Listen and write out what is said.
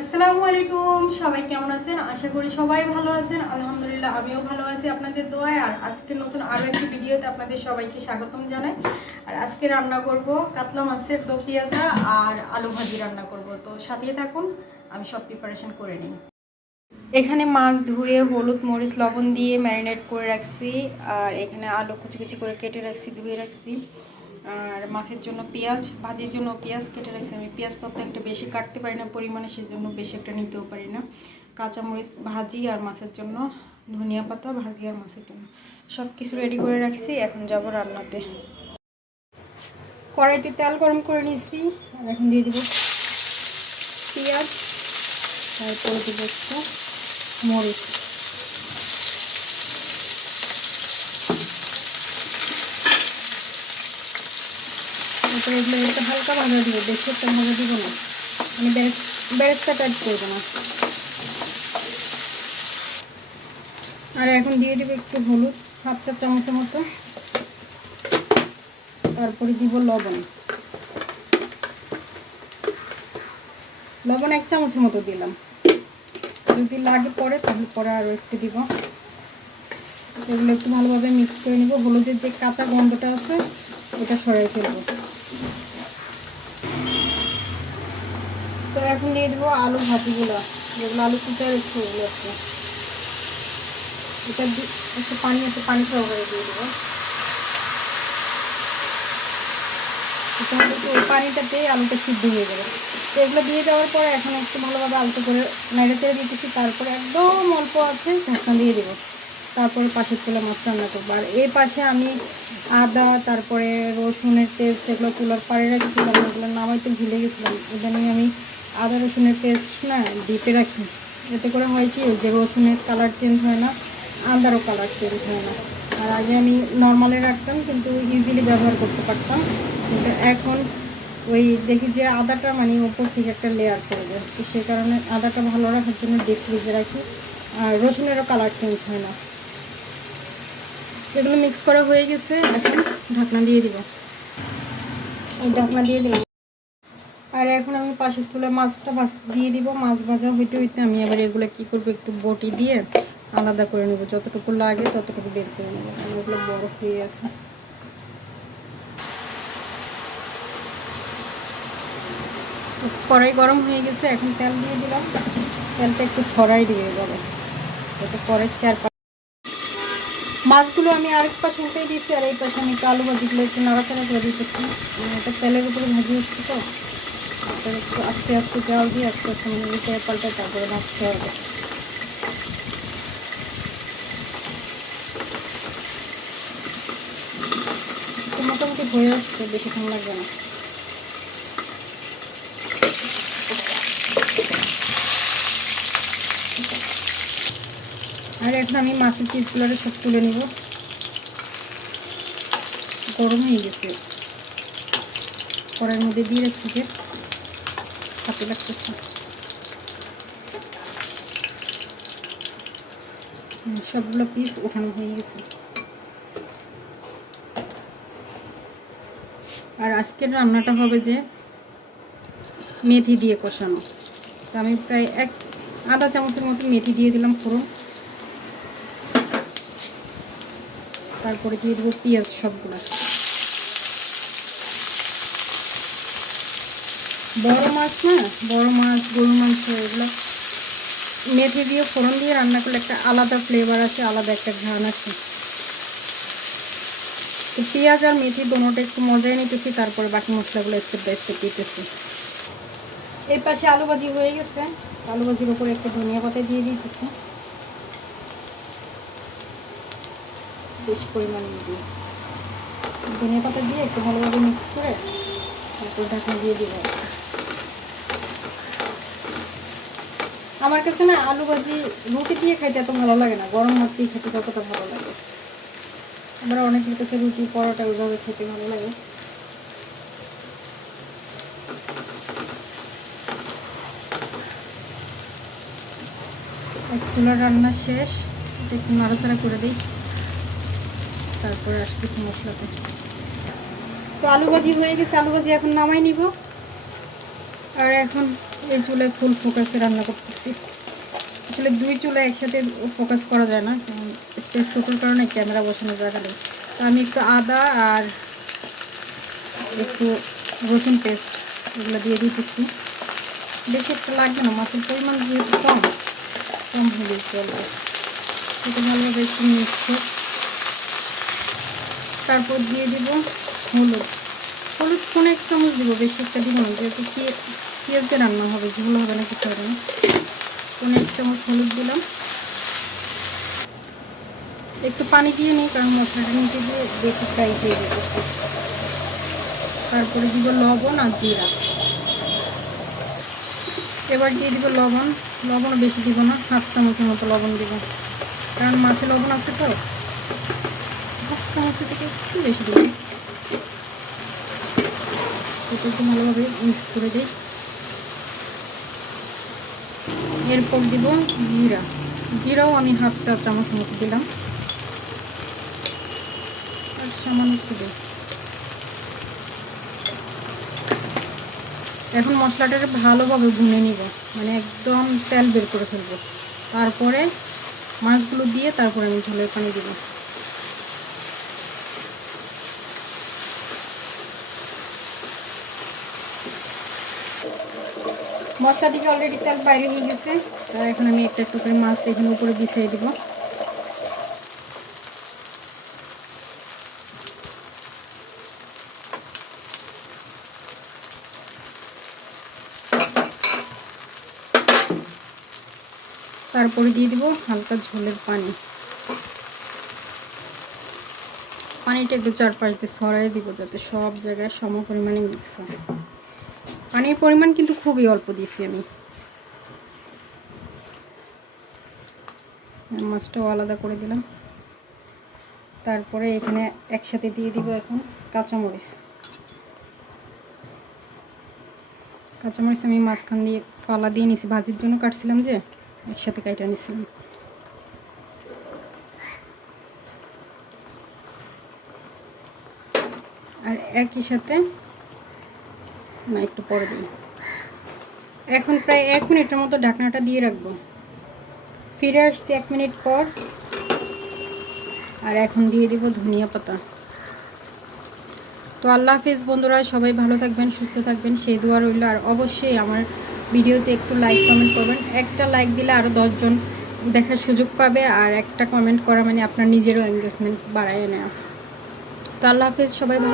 আসসালামু আলাইকুম, সবাই কেমন আছেন? আশা করি সবাই ভালো আছেন। আলহামদুলিল্লাহ আমিও ভালো আছি আপনাদের দোয়ায়। আর আজকে নতুন আরও একটি ভিডিওতে আপনাদের সবাইকে স্বাগতম জানাই। আর আজকে রান্না করব কাতলা মাছের দো পেঁয়াজা আর আলু ভাজি রান্না করব। তো সাথে থাকুন, আমি সব প্রিপারেশন করে নিই। এখানে মাছ ধুয়ে হলুদ মরিচ লবণ দিয়ে ম্যারিনেট করে রাখছি। আর এখানে আলু কুচি কুচি করে কেটে রাখছি, ধুয়ে রাখছি। আর মাছের জন্য পেঁয়াজ, ভাজির জন্য পেঁয়াজ কেটে রাখছি। আমি পেঁয়াজ তত একটা বেশি কাটতে পারি না পরিমাণে, সেজন্য বেশি একটা নিতেও পারি না। কাঁচামরিচ ভাজি আর মাছের জন্য, ধনিয়া পাতা ভাজি আর মাছের জন্য সব কিছু রেডি করে রাখছি। এখন যাব রান্নাতে। কড়াইতে তেল গরম করে নিয়েছি। আর এখন দিয়ে দিব পেঁয়াজ, তারপরে দিব একটু মরিচ। তারপরে এগুলো একটু হালকা ভাজা দিব, বেশি একটা ভাজা দিব না, আমি বেরেস্তা টাইপ করবো না। আর এখন দিয়ে দিব একটু হলুদ, 7 চামচের মতো। তারপরে দিব লবণ, 1 চামচের মতো দিলাম। যদি লাগে পরে তাহলে পরে আরও একটু দিব। এগুলো একটু ভালোভাবে মিক্স করে নিব। হলুদের যে কাঁচা গন্ধটা আছে এটা সরাই ফেলবো। তো এখন দিয়ে দেবো আলু ভাজিগুলো, যেগুলো আলু কুচা রেখে ওগুলো আছে। এটা একটু পানি সহকারে দিয়ে দেবো। ওই পানিটাতে আলুটা সিদ্ধ হয়ে যাবে। তো এগুলো দিয়ে দেওয়ার পরে এখন একটু ভালোভাবে আলতো করে নেড়ে চেড়ে দিতেছি। তারপরে একদম অল্প আছে ঢাকনা দিয়ে দেবো। তারপরে পাশের চুলা মাছ রান্না করবো। আর এই পাশে আমি আদা, তারপরে রসুনের পেস্ট এগুলো চুলার পাড়ে রাখছিলাম, এগুলো নামাইতে ভুলে গেছিলাম। এটা নিয়ে আমি আদা রসুনের পেস্ট না দিতে রাখি। এতে করে হয় কি, যে রসুনের কালার চেঞ্জ হয় না, আদারও কালার চেঞ্জ হয় না। আর আগে আমি নর্মালে রাখতাম, কিন্তু ইজিলি ব্যবহার করতে পারতাম। কিন্তু এখন ওই দেখি যে আদাটা মানে ওপর থেকে একটা লেয়ার করে যায়, তো সে কারণে আদাটা ভালো রাখার জন্য ডিপ ফ্রিজে রাখি। আর রসুনেরও কালার চেঞ্জ হয় না। এগুলো মিক্স করা হয়ে গেছে, এখন ঢাকনা দিয়ে দিব। ঢাকনা দিয়ে দিলাম। আর এখন আমি পাশের চুলায় মাছটা দিয়ে দিব। মাছ ভাজা হইতে হইতে আমি আবার এগুলো কি করব, একটু বটি দিয়ে আলাদা করে নেব। যতটুকু লাগে ততটুকু বের করে নেব, কারণ এগুলো বড় হয়ে আছে। কড়াই গরম হয়ে গেছে, এখন তেল দিয়ে দিলাম। তেলটা একটু সরাই দিয়ে যাবে, এটা পরের মাছগুলো আমি আরেক পাশে উঠে দিচ্ছি। আর এই পাশে আমি একটু আলু ভাজিগুলো একটু নাড়াচাড়া করে দিতেছি। এটা তেলের উপরে ভাজি হচ্ছে, তো তারপরে একটু আস্তে আস্তে জল দিয়ে আস্তে আস্তে উল্টে পাল্টে তারপরে ভাজতে হবে। মোটামুটি হয়ে আসছে, বেশিক্ষণ লাগবে না। আর এখন আমি মাছের পিসগুলো সব তুলে নিব। গরম হয়ে গেছে, কড়াইয়ের মধ্যে দিয়ে রাখছি, যে হাতে লাগতেছে। সবগুলো পিস ওঠানো হয়ে গেছে। আর আজকের রান্নাটা হবে যে মেথি দিয়ে কষানো। তো আমি প্রায় আধা চামচের মতো মেথি দিয়ে দিলাম ফোড়ন। তারপরে দিয়ে দেবো পেঁয়াজ সবগুলো। বড় মাছ না, বড় মাছ, গরু মাংস, এগুলো মেথি দিয়ে ফোড়ন দিয়ে রান্না করলে একটা আলাদা ফ্লেভার আসে, আলাদা একটা ঘ্রাণ আসে। তো পেঁয়াজ আর মেথি দোনোটা একটু মজাই নিতেছি, তারপরে বাকি মশলাগুলো স্টেপ বাই স্টেপ দিতেছি। এই পাশে আলু ভাজি হয়ে গেছে। আলু ভাজির উপরে একটু ধনিয়া পাতা দিয়ে দিতেছি, বেশি পরিমাণে দিয়ে ধনিয়া পাতা দিয়ে একটু ভালোভাবে মিক্স করে তারপর ঢাকনা দিয়ে দিব। আমার কাছে না আলু ভাজি রুটি দিয়ে খাইতে এত ভালো লাগে না, গরম ভাত দিয়ে খেতে যতটা ভালো লাগে। আমরা অনেকের কাছে রুটি পরোটা ওইভাবে খেতে ভালো লাগে। এক চুলার রান্না শেষ, এটা একটু নাড়াচাড়া করে দিই, তারপরে আসতেছি মশলাতে। তো আলু ভাজি হয়ে গেছে, আলু ভাজি এখন নামাই নিব। আর এখন এই চুলায় ফুল ফোকাসে রান্না করতেছি। আসলে 2 চুলা একসাথে ফোকাস করা যায় না, স্পেস ছোটোর কারণে ক্যামেরা বসানোর জায়গা নেই। তো আমি একটু আদা আর একটু রসুন পেস্ট এগুলো দিয়ে দিতেছি। বেশি একটা লাগবে না, মাছের পরিমাণ যেহেতু কম হলে চলবে। সেটা ভালোভাবে একটু মিক্স। তারপর দিয়ে দিব হলুদ। হলুদ 1 চামচ দিব, বেশি একটা দিব না, যেহেতু পেঁয়াজ দিয়ে রান্না হবে, ঝোল হবে না, কিছু হবে না। 1 চামচ হলুদ দিলাম। একটু পানি দিয়ে নিই, কারণ মশলাটা নিতে দিয়ে বেশি ফ্রাই হয়ে যাবে। তারপরে দিব লবণ আর জিরা। এবার দিয়ে দিব লবণ। লবণও বেশি দিব না, 1/2 চামচের মতো লবণ দিব, কারণ মাছে লবণ আছে তো। 1/2 চামচের থেকে একটু বেশি দিব। এটা একটু ভালোভাবে মিক্স করে দিই। এরপর দিব জিরা। জিরাও আমি 1/2 চা চামচ মতো দিলাম, আর সামান্য একটু দিই। এখন মশলাটাকে ভালোভাবে ভুনে নিব, মানে একদম তেল বের করে ফেলবো। তারপরে মাছগুলো দিয়ে তারপরে আমি ঝোলের পানি দিব। মশলা থেকে অলরেডি তেল বাইরে হয়ে গেছে। এখন আমি একটা একটু করে মাছ এখানে উপরে বিছিয়ে দিব। তারপরে দিয়ে দিব হালকা ঝোলের পানি। পানিটা একটু চারপাশ দিয়ে ছড়াই দিব, যাতে সব জায়গায় সম পরিমাণে মিক্স হয়। পানির পরিমাণ কিন্তু খুবই অল্প দিয়েছি আমি। মাছটাও আলাদা করে দিলাম। তারপরে এখানে একসাথে দিয়ে দিব এখন কাঁচামরিচ। কাঁচামরিচ আমি মাঝখান দিয়ে ফালা দিয়ে নিছি, ভাজির জন্য কাটছিলাম যে, একসাথে কাটা নিছিলাম। আর একই সাথে না, একটু পরে দিই। এখন প্রায় 1 মিনিটের মতো ঢাকনাটা দিয়ে রাখবো। ফিরে আসছি 1 মিনিট পর। আর এখন দিয়ে দিব ধনিয়া পাতা। তো আল্লাহ হাফিজ বন্ধুরা, সবাই ভালো থাকবেন, সুস্থ থাকবেন, সেই দোয়া রইল। আর অবশ্যই আমার ভিডিওতে একটু লাইক কমেন্ট করবেন। একটা লাইক দিলে আরও 10 জন দেখার সুযোগ পাবে, আর একটা কমেন্ট করা মানে আপনার নিজেরও এনগেজমেন্ট বাড়ায় নেওয়া। তো আল্লাহ হাফিজ, সবাই ভালো।